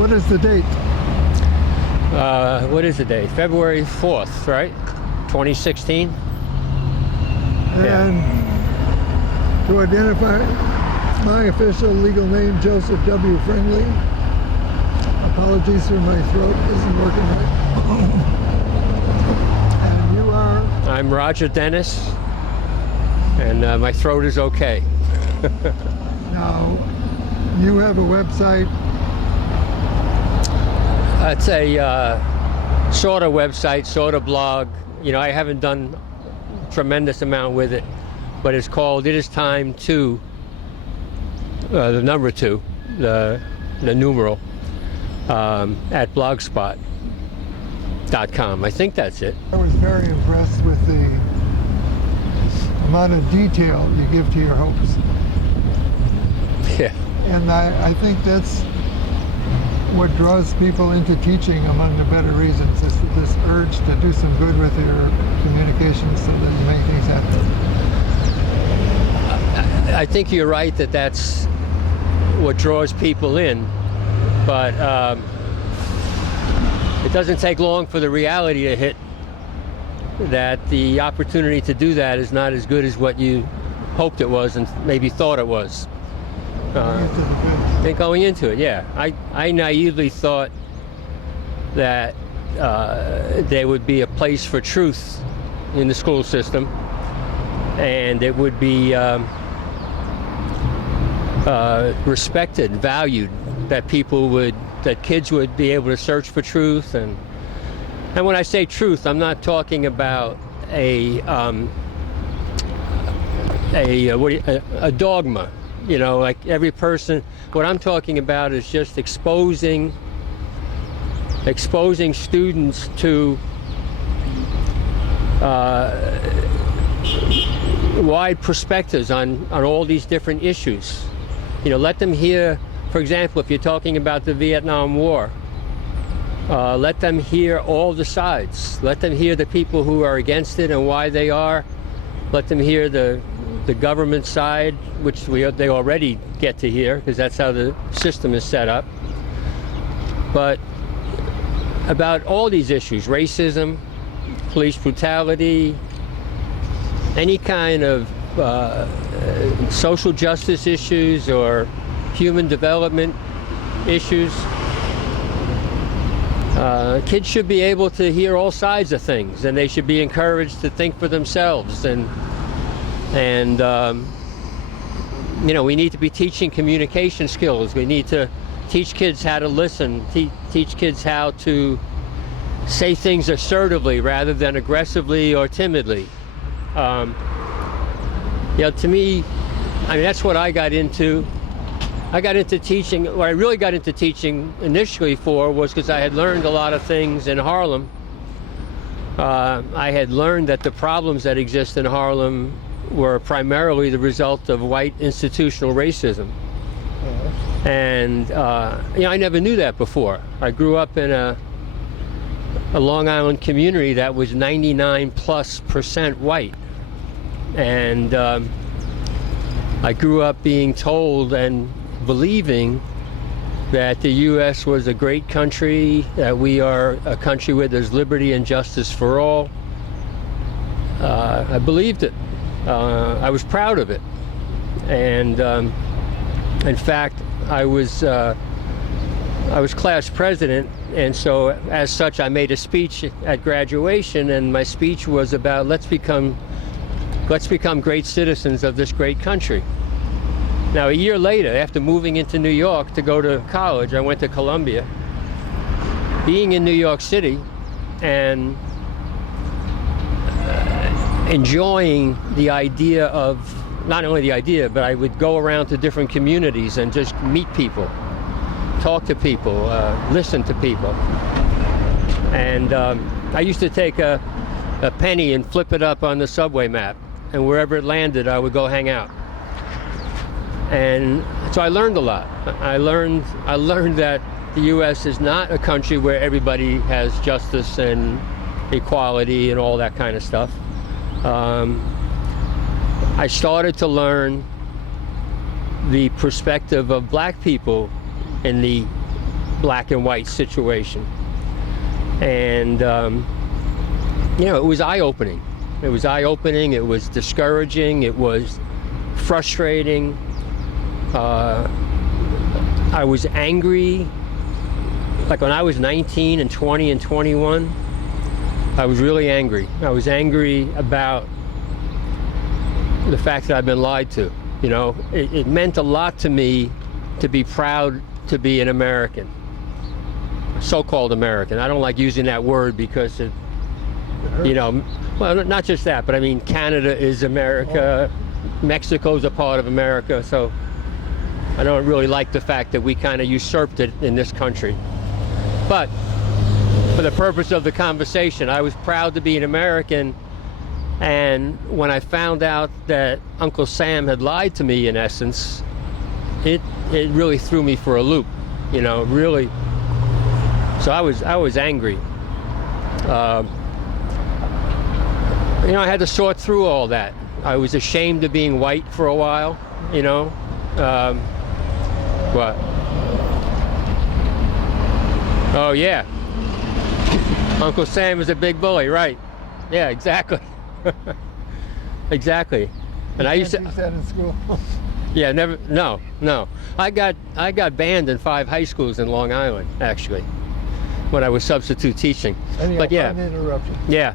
What is the date? What is the date? February 4th, right? 2016? And to identify my official legal name, Joseph W. Friendly. Apologies for my throat isn't working right. And you are? I'm Roger Dennis, and my throat is okay. Now, you have a website. It's a sort of website, sort of blog. You know, I haven't done a tremendous amount with it, but it's called It Is Time To, the number 2, the numeral, at blogspot.com. I think that's it. I was very impressed with the amount of detail you give to your hopes. Yeah. And I think that's what draws people into teaching, among the better reasons, is this urge to do some good with your communication so that you make things happen. I think you're right that that's what draws people in, but it doesn't take long for the reality to hit that the opportunity to do that is not as good as what you hoped it was and maybe thought it was. Going into it, yeah. I naively thought that there would be a place for truth in the school system, and it would be respected, valued, that kids would be able to search for truth. And when I say truth, I'm not talking about a dogma. You know, like every person. What I'm talking about is just exposing students to wide perspectives on all these different issues. You know, let them hear, for example, if you're talking about the Vietnam War, let them hear all the sides. Let them hear the people who are against it and why they are. Let them hear the government side, which they already get to hear because that's how the system is set up. But about all these issues, racism, police brutality, any kind of social justice issues or human development issues, kids should be able to hear all sides of things, and they should be encouraged to think for themselves. And you know, we need to be teaching communication skills. We need to teach kids how to listen, teach kids how to say things assertively rather than aggressively or timidly. You know, to me, I mean, that's what I got into. I got into teaching, what I really got into teaching initially for was because I had learned a lot of things in Harlem. I had learned that the problems that exist in Harlem were primarily the result of white institutional racism. And you know, I never knew that before. I grew up in a Long Island community that was 99+% white. And I grew up being told and believing that the U.S. was a great country, that we are a country where there's liberty and justice for all. I believed it. I was proud of it, and in fact, I was class president, and so as such, I made a speech at graduation, and my speech was about let's become great citizens of this great country. Now, a year later, after moving into New York to go to college, I went to Columbia. Being in New York City and enjoying the idea of, not only the idea, but I would go around to different communities and just meet people, talk to people, listen to people. And I used to take a penny and flip it up on the subway map, and wherever it landed, I would go hang out. And so I learned a lot. I learned that the U.S. is not a country where everybody has justice and equality and all that kind of stuff. I started to learn the perspective of black people in the black and white situation. And it was eye-opening. It was eye-opening. It was discouraging. It was frustrating. I was angry. Like when I was 19 and 20 and 21, I was really angry. I was angry about the fact that I've been lied to. It meant a lot to me to be proud to be an American, so-called American. I don't like using that word because well, not just that, but I mean, Canada is America, Mexico's a part of America, so I don't really like the fact that we kind of usurped it in this country. But for the purpose of the conversation, I was proud to be an American, and when I found out that Uncle Sam had lied to me, in essence, it really threw me for a loop, really. So I was angry. I had to sort through all that. I was ashamed of being white for a while, What? Oh, yeah. Uncle Sam is a big bully, right? Yeah, exactly. Exactly. And I used to use that in school. Yeah, never. No. I got banned in 5 high schools in Long Island, actually, when I was substitute teaching. Anyhow, but yeah, interruption. Yeah.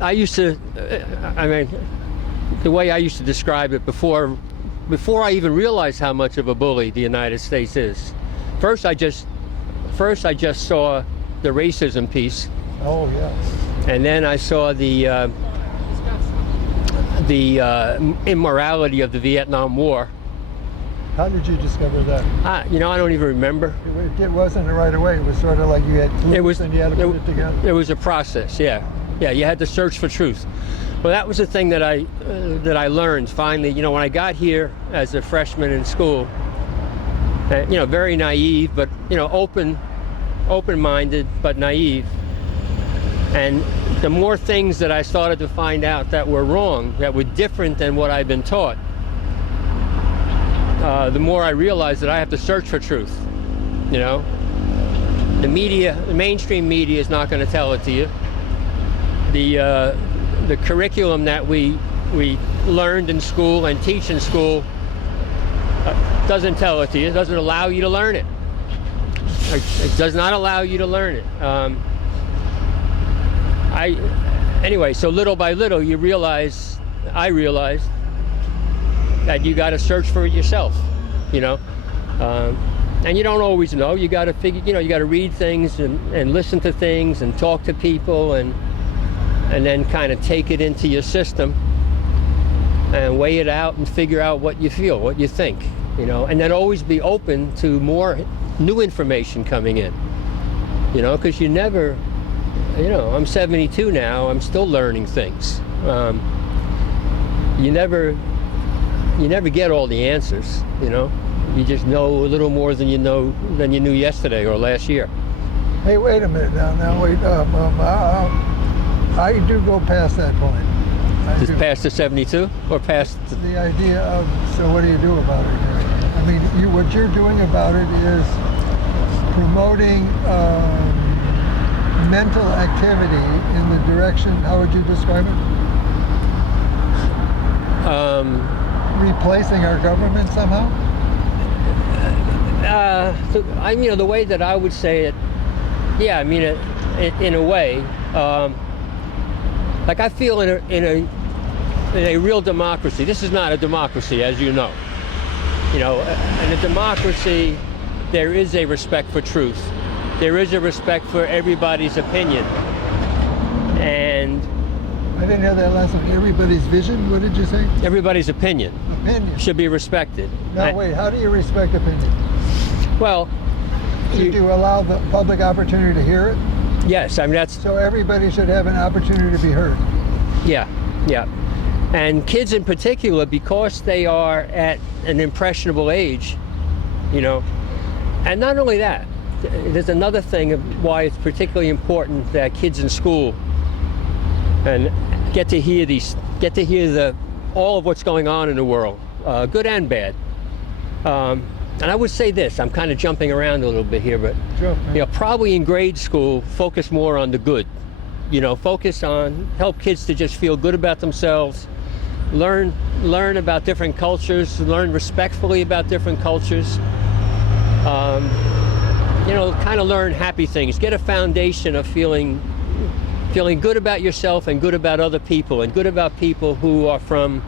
I used to. I mean, the way I used to describe it before I even realized how much of a bully the United States is. First, I just saw the racism piece. Oh yeah. And then I saw the immorality of the Vietnam War. How did you discover that? I don't even remember. It wasn't right away. It was sort of like you had clues and you had to put it together. It was a process, yeah. You had to search for truth. Well, that was the thing that I learned finally. When I got here as a freshman in school, very naive, but open-minded but naive. And the more things that I started to find out that were wrong, that were different than what I'd been taught, the more I realized that I have to search for truth. The media, the mainstream media, is not going to tell it to you. The curriculum that we learned in school and teach in school doesn't tell it to you. It doesn't allow you to learn it. It does not allow you to learn it. Anyway, so little by little, I realized that you got to search for it yourself, and you don't always know. You got to figure, you got to read things and listen to things and talk to people and then kind of take it into your system and weigh it out and figure out what you feel, what you think, and then always be open to more new information coming in, because you never, I'm 72 now, I'm still learning things. You never get all the answers, you just know a little more than you knew yesterday or last year. Hey, wait a minute now wait, I do go past that point. Just past the 72 or past the idea of, so what do you do about it? I mean, what you're doing about it is promoting mental activity in the direction, how would you describe it? Replacing our government somehow? The way that I would say it, yeah, I mean, in a way, like I feel in a real democracy. This is not a democracy, as you know. In a democracy, there is a respect for truth. There is a respect for everybody's opinion. And I didn't hear that last one. Everybody's vision? What did you say? Everybody's opinion. Opinion. Should be respected. Now wait, how do you respect opinion? Well, Should you allow the public opportunity to hear it? Yes, I mean that's... So everybody should have an opportunity to be heard. Yeah. And kids in particular, because they are at an impressionable age, and not only that, there's another thing of why it's particularly important that kids in school and get to hear all of what's going on in the world, good and bad. and I would say this, I'm kind of jumping around a little bit here, but probably in grade school, focus more on the good. Focus on, help kids to just feel good about themselves, learn about different cultures, learn respectfully about different cultures. Kind of learn happy things. Get a foundation of feeling good about yourself and good about other people, and good about people who are from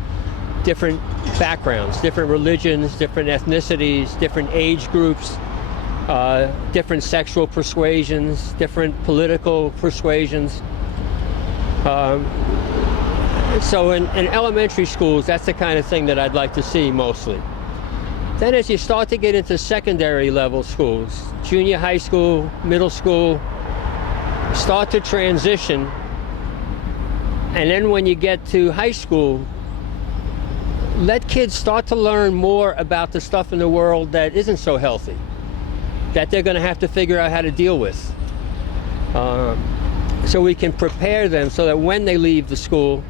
different backgrounds, different religions, different ethnicities, different age groups, different sexual persuasions, different political persuasions. So in elementary schools, that's the kind of thing that I'd like to see mostly. Then as you start to get into secondary level schools, junior high school, middle school, start to transition. And then when you get to high school, let kids start to learn more about the stuff in the world that isn't so healthy, that they're going to have to figure out how to deal with. So we can prepare them so that when they leave the school,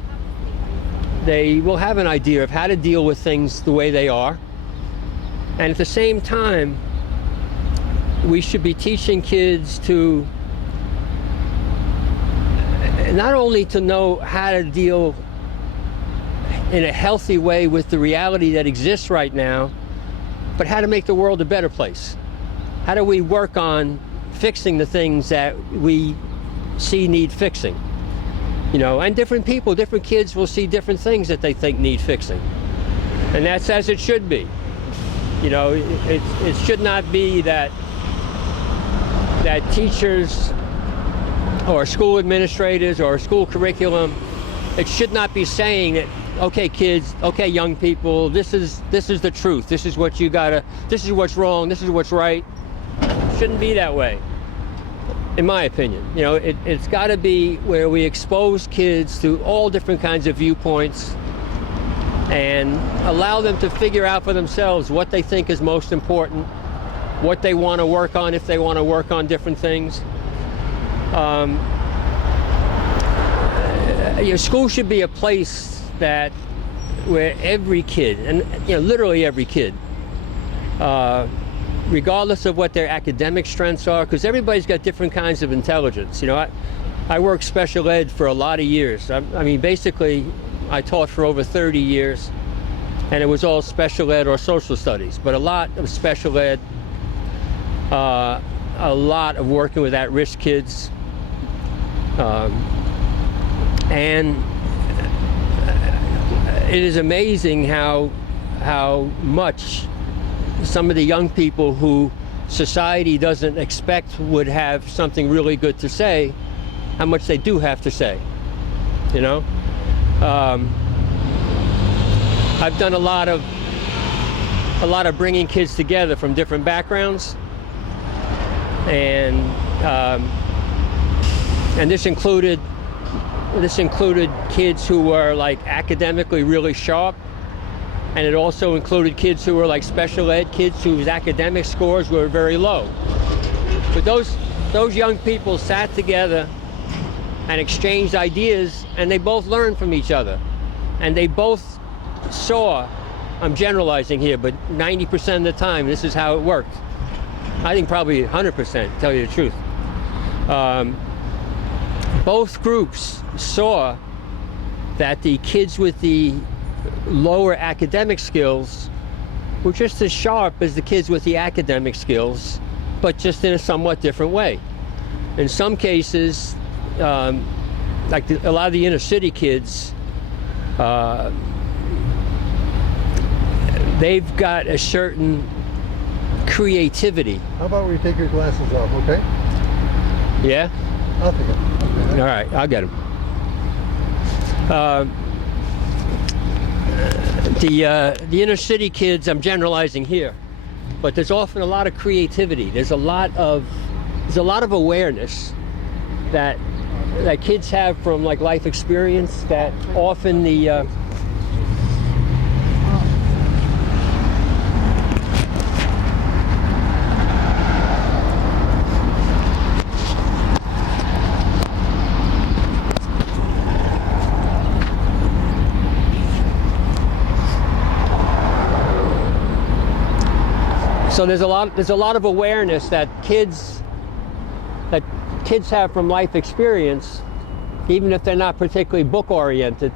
they will have an idea of how to deal with things the way they are. And at the same time, we should be teaching kids to not only to know how to deal in a healthy way with the reality that exists right now, but how to make the world a better place. How do we work on fixing the things that we see need fixing? And different people, different kids will see different things that they think need fixing. And that's as it should be. It should not be that teachers or school administrators or school curriculum, it should not be saying that, okay kids, okay young people, this is the truth, this is what you gotta, this is what's wrong, this is what's right. It shouldn't be that way, in my opinion. It's got to be where we expose kids to all different kinds of viewpoints and allow them to figure out for themselves what they think is most important, what they want to work on if they want to work on different things. School should be a place where every kid, and literally every kid, regardless of what their academic strengths are, because everybody's got different kinds of intelligence. I worked special ed for a lot of years. Basically, I taught for over 30 years, and it was all special ed or social studies, but a lot of special ed, a lot of working with at-risk kids, and it is amazing how much some of the young people who society doesn't expect would have something really good to say, how much they do have to say. I've done a lot of bringing kids together from different backgrounds, and this included kids who were like academically really sharp, and it also included kids who were like special ed kids whose academic scores were very low. But those young people sat together and exchanged ideas, and they both learned from each other, and they both saw, I'm generalizing here, but 90% of the time this is how it worked. I think probably 100%, to tell you the truth. Both groups saw that the kids with the lower academic skills were just as sharp as the kids with the academic skills, but just in a somewhat different way. In some cases, like a lot of the inner city kids, they've got a certain creativity. How about we take your glasses off, okay? Yeah? I'll take it. Okay. All right, I'll get them. The inner city kids, I'm generalizing here, but there's often a lot of creativity. There's a lot of awareness that kids have from like life experience that often the So there's a lot of awareness that kids have from life experience, even if they're not particularly book oriented.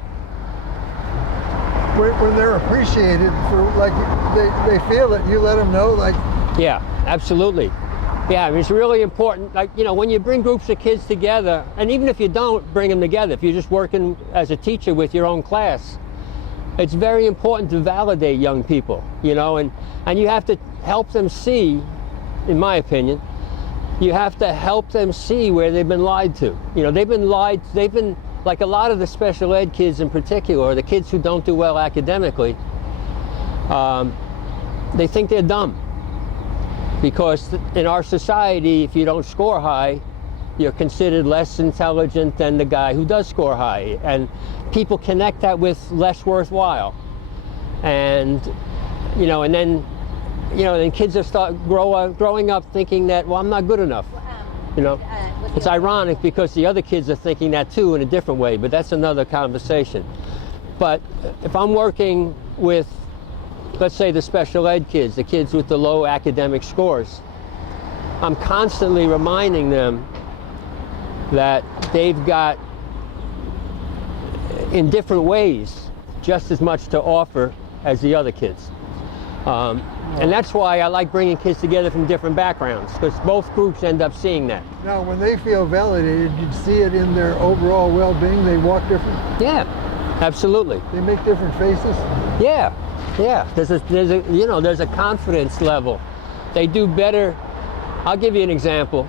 When they're appreciated for, like, they feel that you let them know, like. Yeah, absolutely. Yeah, I mean, it's really important. Like, you know, when you bring groups of kids together, and even if you don't bring them together, if you're just working as a teacher with your own class, it's very important to validate young people, you know, and you have to help them see, in my opinion, you have to help them see where they've been lied to. You know, they've been like a lot of the special ed kids in particular, or the kids who don't do well academically, they think they're dumb. Because in our society, if you don't score high, you're considered less intelligent than the guy who does score high. And people connect that with less worthwhile. And, you know, and then kids are growing up thinking that, well, I'm not good enough. You know, it's ironic because the other kids are thinking that too in a different way, but that's another conversation. But if I'm working with, let's say, the special ed kids, the kids with the low academic scores, I'm constantly reminding them that they've got, in different ways, just as much to offer as the other kids. And that's why I like bringing kids together from different backgrounds, because both groups end up seeing that. Now, when they feel validated, you see it in their overall well-being. They walk different. Yeah, absolutely. They make different faces. Yeah, yeah. There's a confidence level. They do better. I'll give you an example.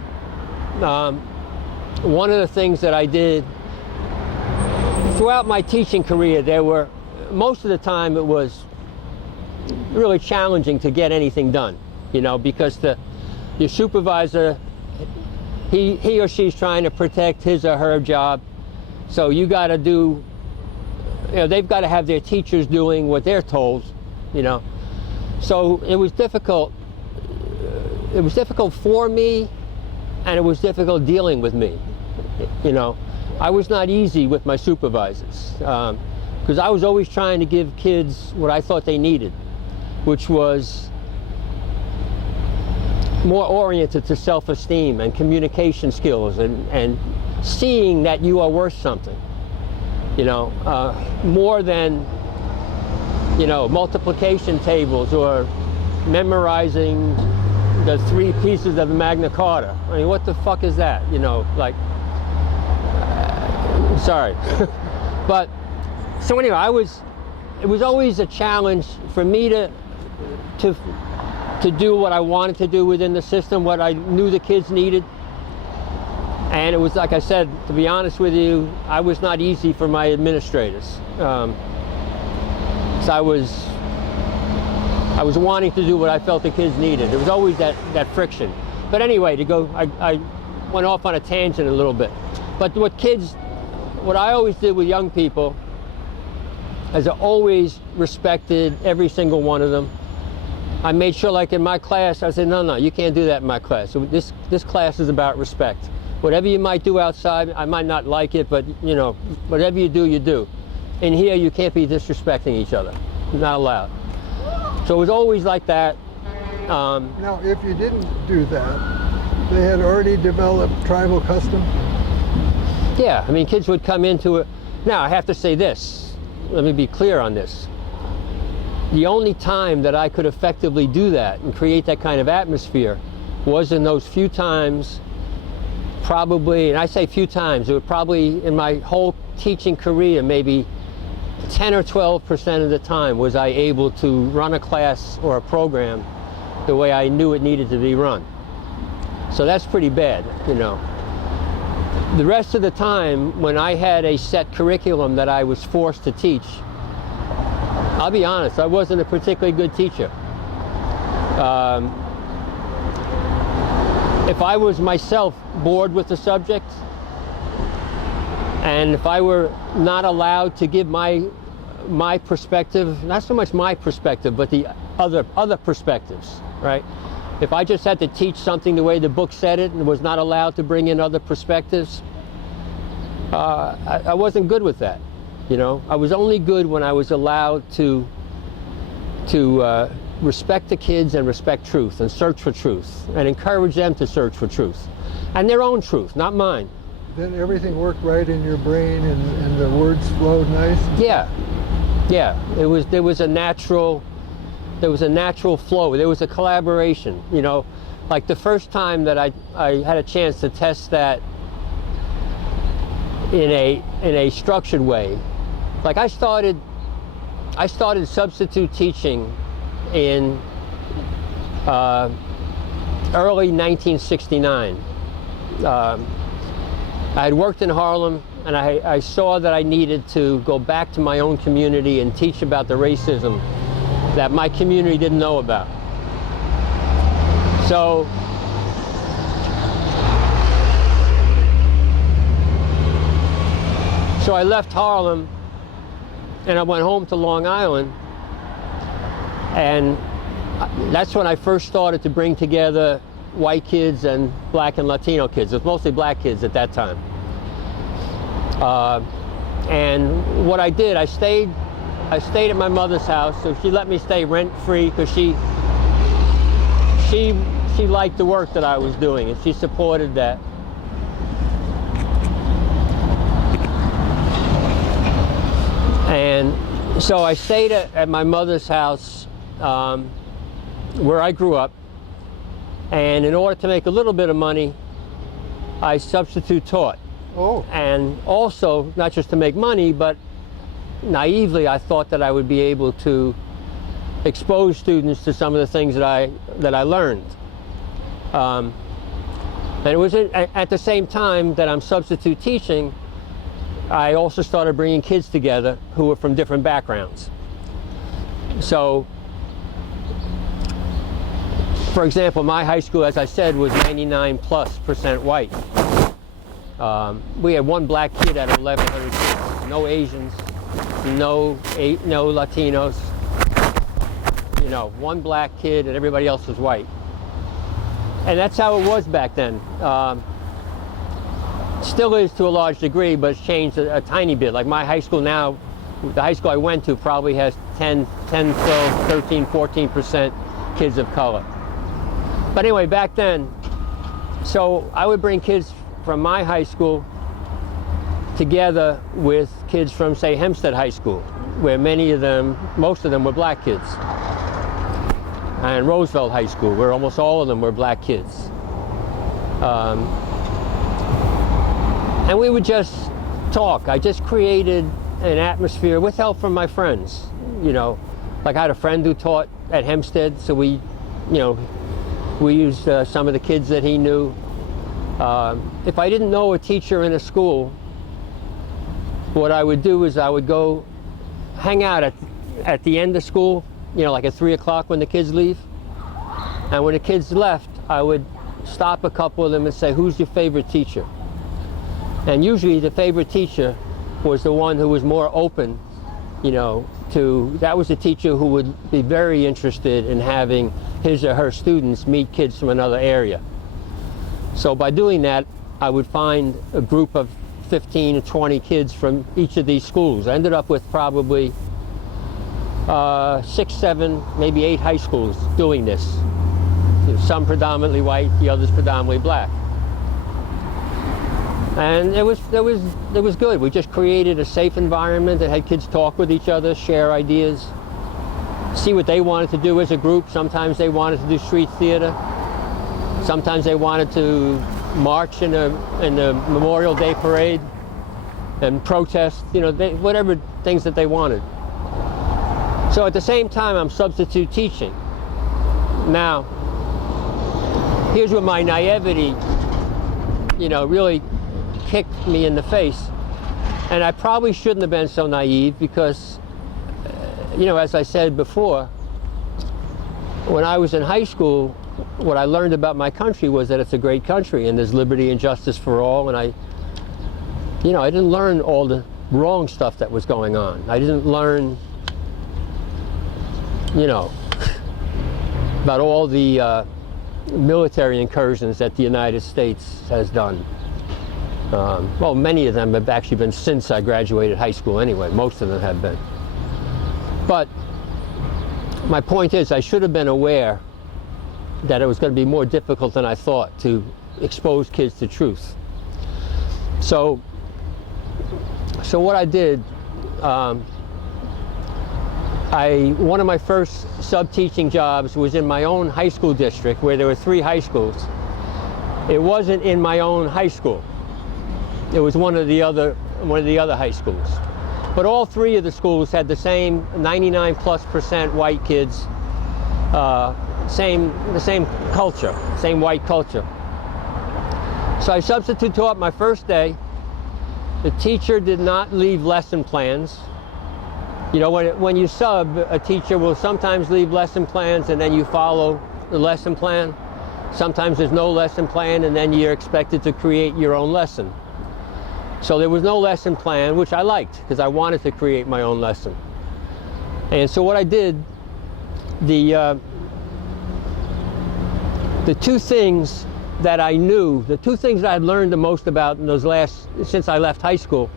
One of the things that I did throughout my teaching career, most of the time it was really challenging to get anything done, you know, because your supervisor, he or she's trying to protect his or her job, so you got to do, you know, they've got to have their teachers doing what they're told, you know. So it was difficult. It was difficult for me, and it was difficult dealing with me, you know. I was not easy with my supervisors, because I was always trying to give kids what I thought they needed, which was more oriented to self-esteem and communication skills and seeing that you are worth something, you know, more than, you know, multiplication tables or memorizing the 3 pieces of the Magna Carta. I mean, what the fuck is that? You know, like, sorry. But, so anyway, it was always a challenge for me to do what I wanted to do within the system, what I knew the kids needed. And it was, like I said, to be honest with you, I was not easy for my administrators. So I was wanting to do what I felt the kids needed. There was always that friction. But anyway, I went off on a tangent a little bit. But what I always did with young people is I always respected every single one of them. I made sure, like in my class, I said, no, you can't do that in my class. So this class is about respect. Whatever you might do outside, I might not like it, but, you know, whatever you do, you do. In here, you can't be disrespecting each other. Not allowed. So it was always like that. Now, if you didn't do that, they had already developed tribal custom? Yeah, I mean, kids would come into it. Now, I have to say this. Let me be clear on this. The only time that I could effectively do that and create that kind of atmosphere was in those few times, probably, and I say few times, it was probably in my whole teaching career, maybe 10 or 12% of the time was I able to run a class or a program the way I knew it needed to be run. So that's pretty bad, you know. The rest of the time, when I had a set curriculum that I was forced to teach, I'll be honest, I wasn't a particularly good teacher. If I was myself bored with the subject, and if I were not allowed to give my perspective, not so much my perspective, but the other perspectives, right? If I just had to teach something the way the book said it and was not allowed to bring in other perspectives, I wasn't good with that. You know, I was only good when I was allowed to respect the kids and respect truth and search for truth and encourage them to search for truth and their own truth, not mine. Then everything worked right in your brain and the words flowed nice? Yeah. There was a natural flow. There was a collaboration, you know. Like the first time that I had a chance to test that in a structured way. Like I started substitute teaching in early 1969. I had worked in Harlem, and I saw that I needed to go back to my own community and teach about the racism that my community didn't know about. So I left Harlem and I went home to Long Island, and that's when I first started to bring together white kids and black and Latino kids. It was mostly black kids at that time. And what I did, I stayed at my mother's house, so she let me stay rent-free because she liked the work that I was doing, and she supported that. And so I stayed at my mother's house where I grew up, and in order to make a little bit of money, I substitute taught. Oh. And also, not just to make money, but naively I thought that I would be able to expose students to some of the things that I learned. And it was at the same time that I'm substitute teaching, I also started bringing kids together who were from different backgrounds. So, for example, my high school, as I said, was 99+% white. We had one black kid out of 1,100 kids. No Asians, no Latinos. You know, one black kid and everybody else was white. And that's how it was back then. Still is to a large degree, but it's changed a tiny bit. Like my high school now, the high school I went to probably has 10, 12, 13, 14% kids of color. But anyway, back then, so I would bring kids from my high school together with kids from, say, Hempstead High School, where most of them were black kids. And Roosevelt High School, where almost all of them were black kids. And we would just talk. I just created an atmosphere with help from my friends. You know, like I had a friend who taught at Hempstead, so we used some of the kids that he knew. If I didn't know a teacher in a school, what I would do is I would go hang out at the end of school, you know, like at 3 o'clock when the kids leave. And when the kids left, I would stop a couple of them and say, "Who's your favorite teacher?" And usually the favorite teacher was the one who was more open, you know, that was the teacher who would be very interested in having his or her students meet kids from another area. So by doing that, I would find a group of 15 or 20 kids from each of these schools. I ended up with probably 6, 7, maybe 8 high schools doing this. You know, some predominantly white, the others predominantly black. And it was good. We just created a safe environment that had kids talk with each other, share ideas, see what they wanted to do as a group. Sometimes they wanted to do street theater. Sometimes they wanted to march in the Memorial Day parade and protest, you know, whatever things that they wanted. So at the same time, I'm substitute teaching. Now, here's where my naivety, you know, really kicked me in the face. And I probably shouldn't have been so naive because, you know, as I said before, when I was in high school, what I learned about my country was that it's a great country and there's liberty and justice for all. And I didn't learn all the wrong stuff that was going on. I didn't learn, you know, about all the military incursions that the United States has done. Well, many of them have actually been since I graduated high school anyway. Most of them have been. But my point is, I should have been aware that it was going to be more difficult than I thought to expose kids to truth. So what I did, one of my first sub-teaching jobs was in my own high school district, where there were 3 high schools. It wasn't in my own high school. It was one of the other high schools. But all 3 of the schools had the same 99+% white kids, the same culture, same white culture. So I substitute taught my first day. The teacher did not leave lesson plans. You know, when you sub, a teacher will sometimes leave lesson plans and then you follow the lesson plan. Sometimes there's no lesson plan and then you're expected to create your own lesson. So there was no lesson plan, which I liked because I wanted to create my own lesson. And so what I did, the 2 things that I knew, the 2 things that I had learned the most about in those since I left high school,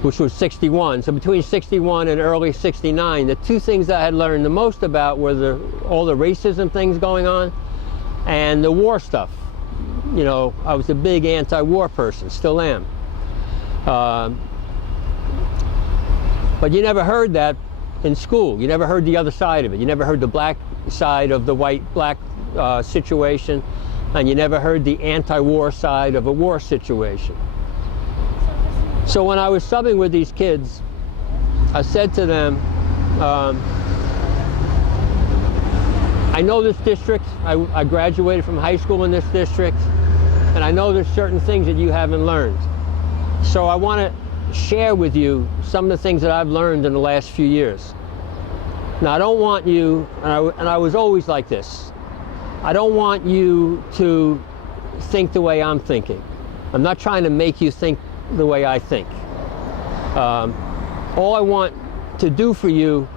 which was 61. So between 61 and early 69, the 2 things that I had learned the most about were all the racism things going on and the war stuff. You know, I was a big anti-war person, still am. But you never heard that in school. You never heard the other side of it. You never heard the black side of the white-black situation, and you never heard the anti-war side of a war situation. So when I was subbing with these kids, I said to them, I know this district. I graduated from high school in this district, and I know there's certain things that you haven't learned. So I want to share with you some of the things that I've learned in the last few years. Now I don't want you, and I was always like this, I don't want you to think the way I'm thinking. I'm not trying to make you think the way I think. All I want to do for you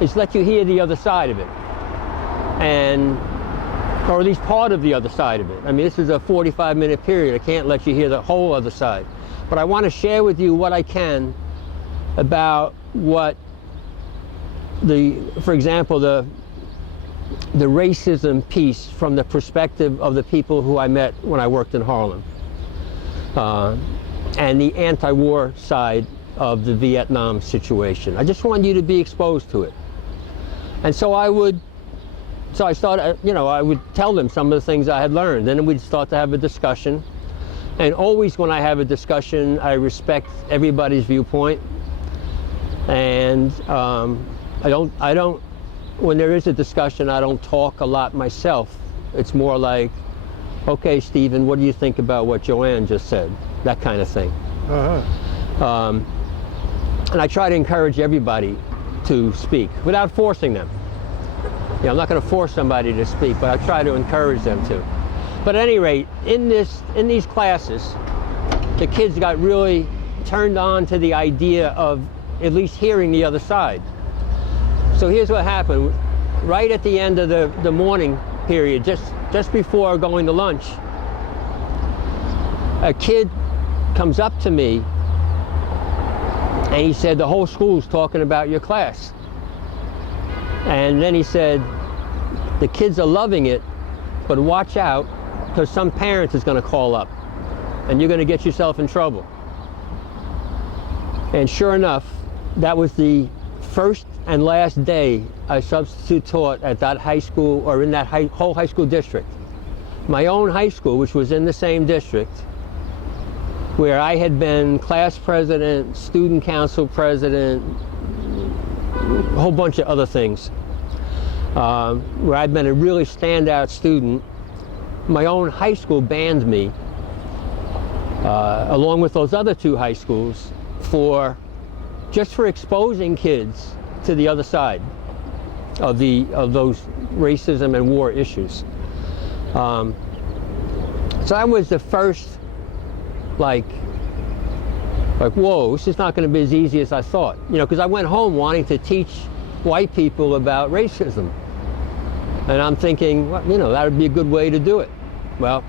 is let you hear the other side of it, or at least part of the other side of it. I mean, this is a 45-minute period. I can't let you hear the whole other side. But I want to share with you what I can about what for example, the racism piece from the perspective of the people who I met when I worked in Harlem, and the anti-war side of the Vietnam situation. I just want you to be exposed to it. And so I started, you know, I would tell them some of the things I had learned. Then we'd start to have a discussion. And always when I have a discussion, I respect everybody's viewpoint. And I don't, when there is a discussion, I don't talk a lot myself. It's more like, okay, Stephen, what do you think about what Joanne just said? That kind of thing. And I try to encourage everybody to speak without forcing them. You know, I'm not going to force somebody to speak, but I try to encourage them to. But at any rate, in these classes, the kids got really turned on to the idea of at least hearing the other side. So here's what happened. Right at the end of the morning period, just before going to lunch, a kid comes up to me and he said, the whole school's talking about your class. And then he said, the kids are loving it, but watch out, because some parent is going to call up and you're going to get yourself in trouble. And sure enough, that was the first and last day I substitute taught at that high school, or in that whole high school district. My own high school, which was in the same district, where I had been class president, student council president, a whole bunch of other things, where I'd been a really standout student. My own high school banned me, along with those other 2 high schools, just for exposing kids to the other side of those racism and war issues. So that was the first, like, whoa, this is not going to be as easy as I thought. You know, because I went home wanting to teach white people about racism. And I'm thinking, well, you know, that would be a good way to do it. Well,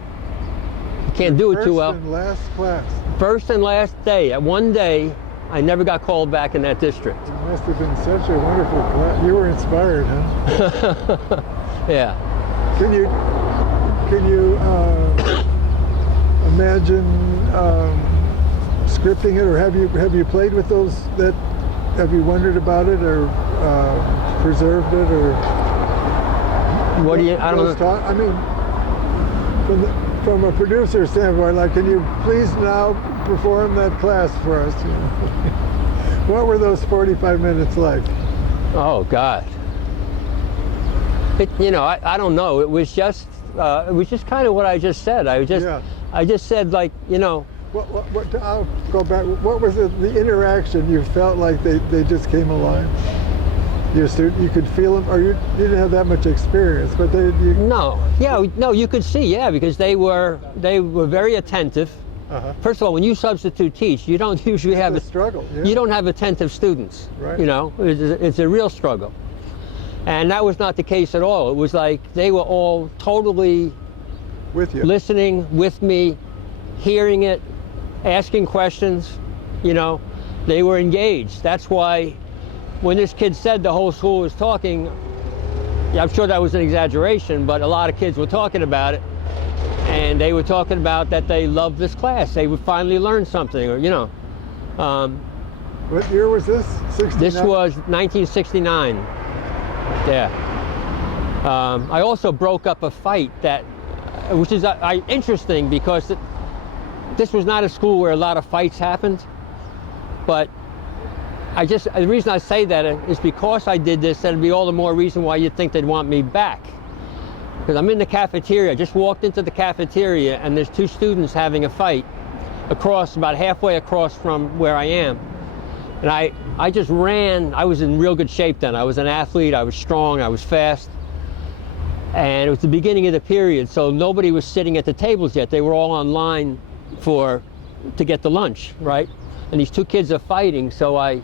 you can't do it too well. First and last class. First and last day. One day, I never got called back in that district. It must have been such a wonderful class. You were inspired, huh? Yeah. Can you imagine scripting it, or have you played with those? Have you wondered about it, or preserved it, or What do you? I don't know. I mean, from a producer standpoint, like, can you please now perform that class for us? You know? What were those 45 minutes like? Oh God. I don't know. It was just kind of what I just said. I just said, like, I'll go back. What was the interaction? You felt like they just came alive? You could feel them, or you didn't have that much experience, but No, you could see, because they were very attentive. Uh-huh. First of all, when you substitute teach, you don't usually have a struggle. Yeah. You don't have attentive students. Right. It's a real struggle, and that was not the case at all. It was like they were all totally with you, listening with me, hearing it, asking questions. They were engaged. That's why when this kid said the whole school was talking, I'm sure that was an exaggeration, but a lot of kids were talking about it. And they were talking about that they loved this class. They would finally learn something, or What year was this? 69? This was 1969. Yeah. I also broke up a fight which is interesting, because this was not a school where a lot of fights happened. But the reason I say that is because I did this, that'd be all the more reason why you'd think they'd want me back. Because I'm in the cafeteria. I just walked into the cafeteria, and there's two students having a fight about halfway across from where I am. And I just ran. I was in real good shape then. I was an athlete. I was strong. I was fast. And it was the beginning of the period, so nobody was sitting at the tables yet. They were all online to get the lunch, right? And these two kids are fighting, so I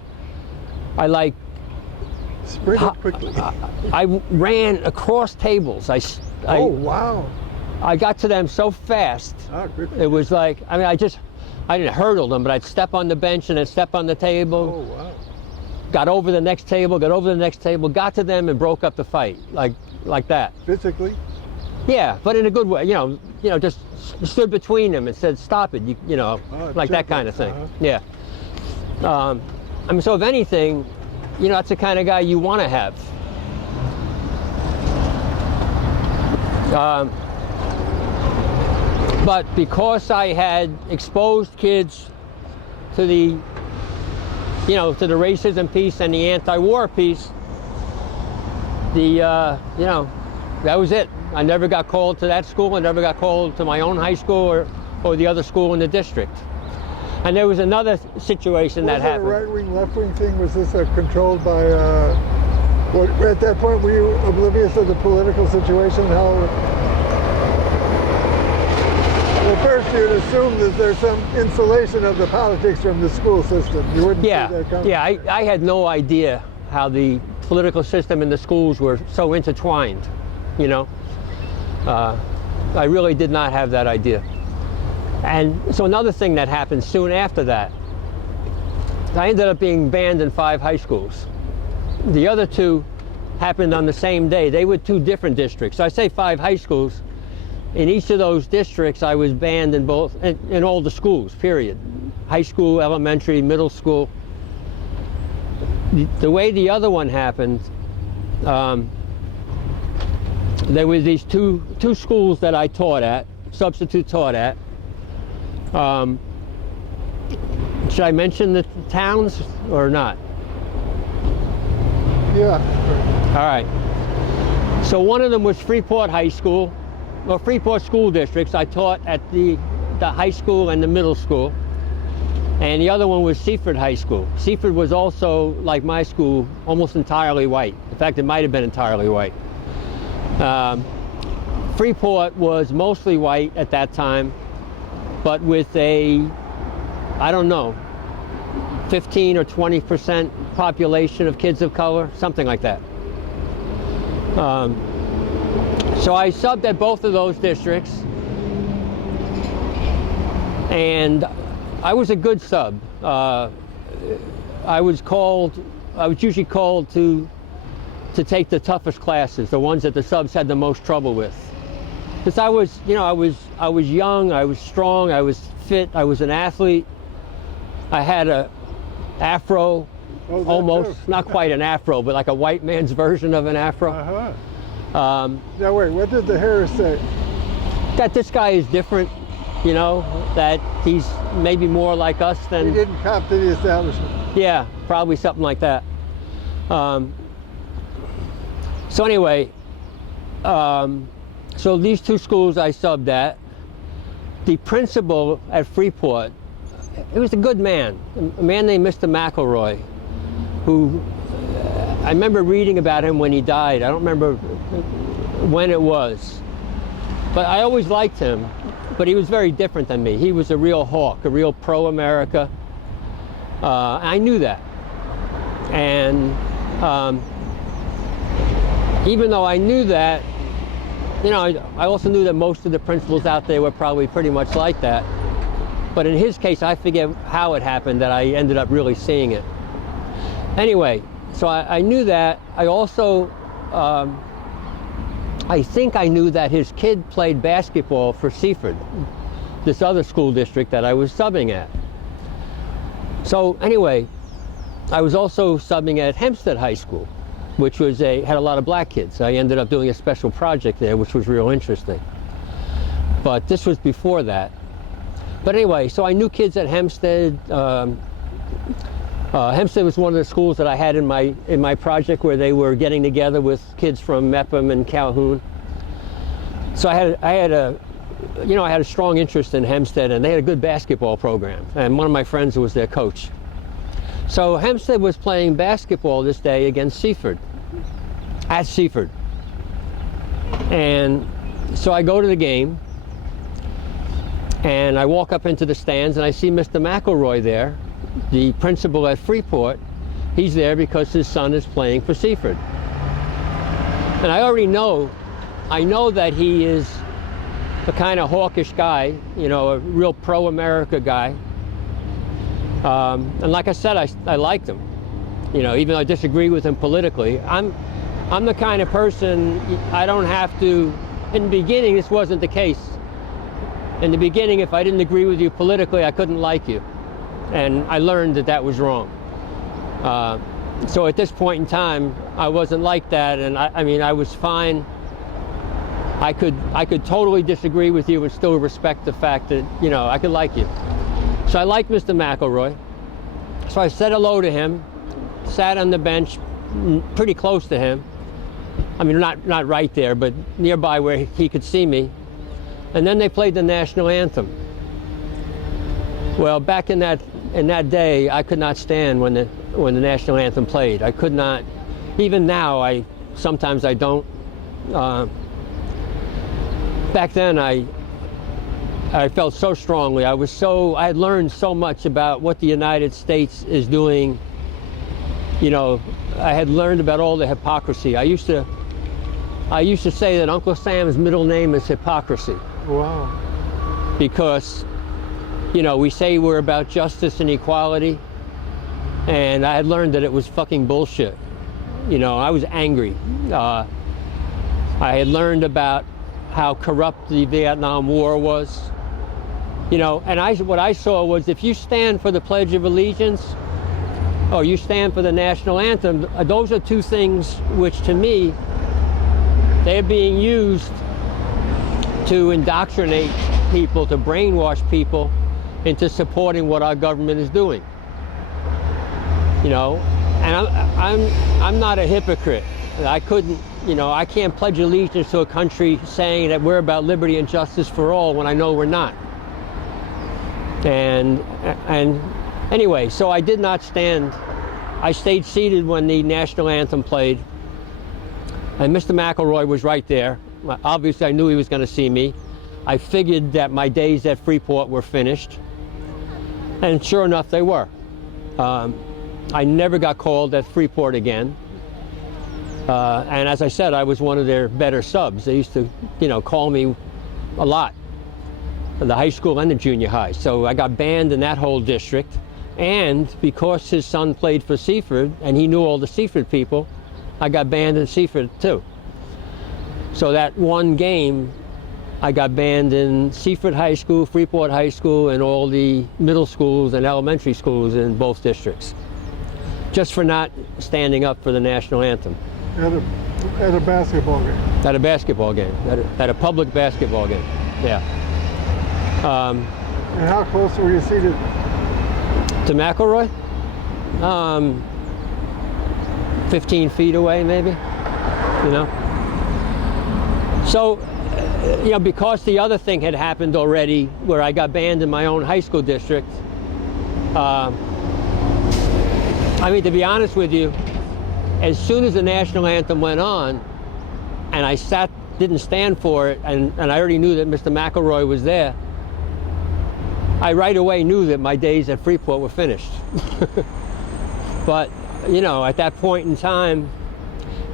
sprinted quickly. I ran across tables. Oh, wow. I got to them so fast. Oh, good. It was like, I didn't hurdle them, but I'd step on the bench and I'd step on the table. Oh, wow. Got over the next table, got to them and broke up the fight, like that. Physically? Yeah, but in a good way, just stood between them and said, stop it, like that kind of thing. Uh-huh. Yeah. So if anything, that's the kind of guy you want to have. But because I had exposed kids to the racism piece and the anti-war piece, that was it. I never got called to that school. I never got called to my own high school or the other school in the district. And there was another situation that happened. Was it a right-wing, left-wing thing? Was this controlled by, at that point, were you oblivious of the political situation? Well, first you'd assume that there's some insulation of the politics from the school system. You wouldn't see that coming. Yeah, I had no idea how the political system and the schools were so intertwined, I really did not have that idea. And so another thing that happened soon after that, I ended up being banned in 5 high schools. The other 2 happened on the same day. They were 2 different districts. So I say 5 high schools. In each of those districts, I was banned in all the schools, period. High school, elementary, middle school. The way the other one happened, there were these two schools that I substitute taught at. Should I mention the towns or not? Yeah. All right. So one of them was Freeport High School, or Freeport School Districts. I taught at the high school and the middle school. And the other one was Seaford High School. Seaford was also, like my school, almost entirely white. In fact, it might have been entirely white. Freeport was mostly white at that time, but with a, 15 or 20% population of kids of color, something like that. So I subbed at both of those districts, and I was a good sub. I was usually called to take the toughest classes, the ones that the subs had the most trouble with. Because I was young, I was strong, I was fit, I was an athlete. I had a afro, almost, not quite an afro, but like a white man's version of an afro. Now wait, what did the hair say? That this guy is different, you know, that he's maybe more like us than... He didn't cop to the establishment. Yeah, probably something like that. So anyway, so these two schools I subbed at. The principal at Freeport, he was a good man, a man named Mr. McElroy, who I remember reading about him when he died. I don't remember when it was, but I always liked him. But he was very different than me. He was a real hawk, a real pro-America. I knew that. And even though I knew that, you know, I also knew that most of the principals out there were probably pretty much like that. But in his case, I forget how it happened that I ended up really seeing it. Anyway, so I knew that. I also, I think I knew that his kid played basketball for Seaford, this other school district that I was subbing at. So anyway, I was also subbing at Hempstead High School, which was had a lot of black kids. I ended up doing a special project there, which was real interesting. But this was before that. But anyway, so I knew kids at Hempstead. Hempstead was one of the schools that I had in my project where they were getting together with kids from Mepham and Calhoun. So I had a strong interest in Hempstead, and they had a good basketball program. And one of my friends was their coach. So Hempstead was playing basketball this day against Seaford, at Seaford. And so I go to the game, and I walk up into the stands, and I see Mr. McElroy there, the principal at Freeport. He's there because his son is playing for Seaford. And I know that he is a kind of hawkish guy, you know, a real pro-America guy. And like I said, I liked him, you know, even though I disagree with him politically. I'm the kind of person, I don't have to, in the beginning this wasn't the case. In the beginning, if I didn't agree with you politically, I couldn't like you. And I learned that that was wrong. So at this point in time, I wasn't like that, and I mean, I was fine. I could totally disagree with you and still respect the fact that, you know, I could like you. So I liked Mr. McElroy. So I said hello to him, sat on the bench pretty close to him. I mean, not right there, but nearby where he could see me. And then they played the national anthem. Well, back in that day, I could not stand when the national anthem played. I could not. Even now, sometimes I don't. Back then, I felt so strongly. I had learned so much about what the United States is doing. You know, I had learned about all the hypocrisy. I used to say that Uncle Sam's middle name is hypocrisy. Wow. Because, you know, we say we're about justice and equality, and I had learned that it was fucking bullshit. You know, I was angry. I had learned about how corrupt the Vietnam War was. You know, and what I saw was, if you stand for the Pledge of Allegiance or you stand for the national anthem, those are two things which, to me, they're being used to indoctrinate people, to brainwash people into supporting what our government is doing. You know, and I'm not a hypocrite. I couldn't, you know, I can't pledge allegiance to a country saying that we're about liberty and justice for all when I know we're not. And anyway, so I did not stand. I stayed seated when the national anthem played, and Mr. McElroy was right there. Obviously, I knew he was going to see me. I figured that my days at Freeport were finished, and sure enough, they were. I never got called at Freeport again. And as I said, I was one of their better subs. They used to, you know, call me a lot, the high school and the junior high. So I got banned in that whole district. And because his son played for Seaford and he knew all the Seaford people, I got banned in Seaford too. So that one game, I got banned in Seaford High School, Freeport High School, and all the middle schools and elementary schools in both districts, just for not standing up for the national anthem. At a basketball game? At a basketball game, at a public basketball game, yeah. And how close were you seated? To McElroy? 15 feet away, maybe, you know? So, you know, because the other thing had happened already where I got banned in my own high school district, I mean, to be honest with you, as soon as the national anthem went on and I didn't stand for it, and I already knew that Mr. McElroy was there, I right away knew that my days at Freeport were finished. But, you know, at that point in time,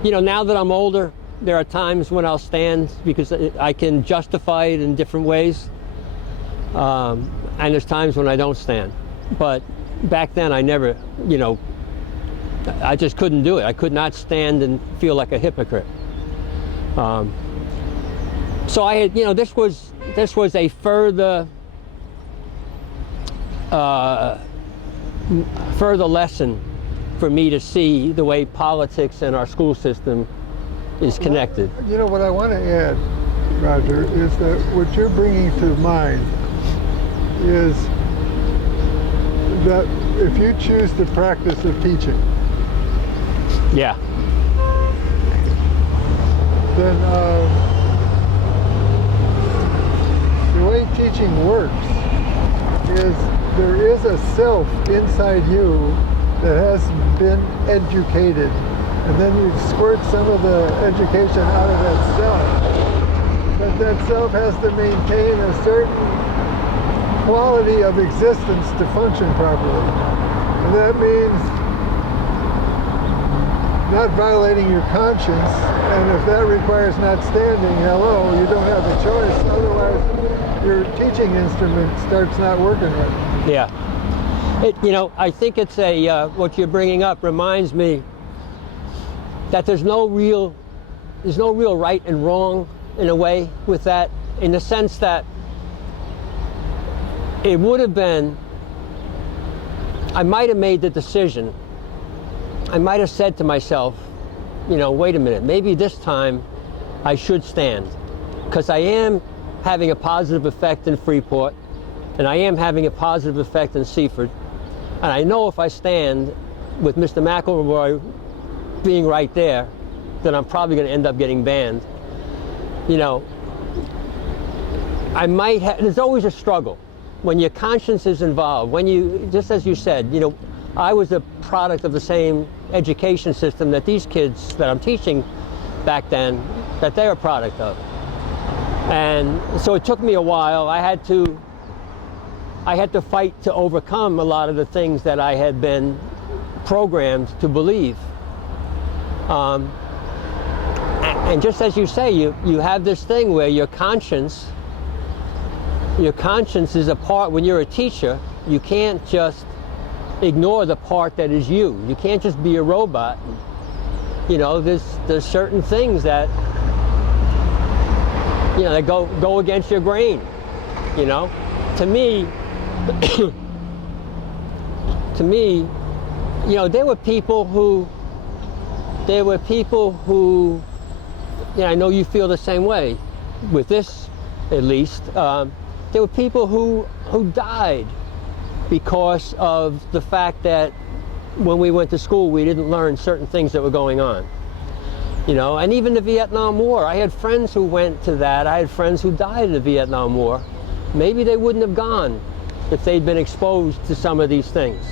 you know, now that I'm older, there are times when I'll stand because I can justify it in different ways. And there's times when I don't stand. But back then I never, you know, I just couldn't do it. I could not stand and feel like a hypocrite. So I had, you know, this was a further lesson for me to see the way politics and our school system is connected. You know, what I want to add, Roger, is that what you're bringing to mind is that if you choose the practice of teaching, Yeah. then the way teaching works is there is a self inside you that has been educated, and then you squirt some of the education out of that self. But that self has to maintain a certain quality of existence to function properly. And that means not violating your conscience, and if that requires not standing, hello, you don't have a choice, otherwise your teaching instrument starts not working right. Yeah. You know, I think it's what you're bringing up reminds me that there's no real right and wrong in a way with that, in the sense that it would have been, I might have made the decision, I might have said to myself, you know, wait a minute, maybe this time I should stand, because I am having a positive effect in Freeport, and I am having a positive effect in Seaford, and I know if I stand with Mr. McElroy being right there, then I'm probably going to end up getting banned. You know, I might have, there's always a struggle when your conscience is involved, when you, just as you said, you know, I was a product of the same education system that these kids that I'm teaching back then, that they're a product of. And so it took me a while. I had to fight to overcome a lot of the things that I had been programmed to believe. And just as you say, you have this thing where your conscience is a part. When you're a teacher, you can't just ignore the part that is you. You can't just be a robot. You know, there's certain things that, you know, that go against your grain. You know, to me, you know, there were people who, you know, I know you feel the same way with this, at least. There were people who died because of the fact that when we went to school, we didn't learn certain things that were going on. You know, and even the Vietnam War. I had friends who went to that. I had friends who died in the Vietnam War. Maybe they wouldn't have gone if they'd been exposed to some of these things.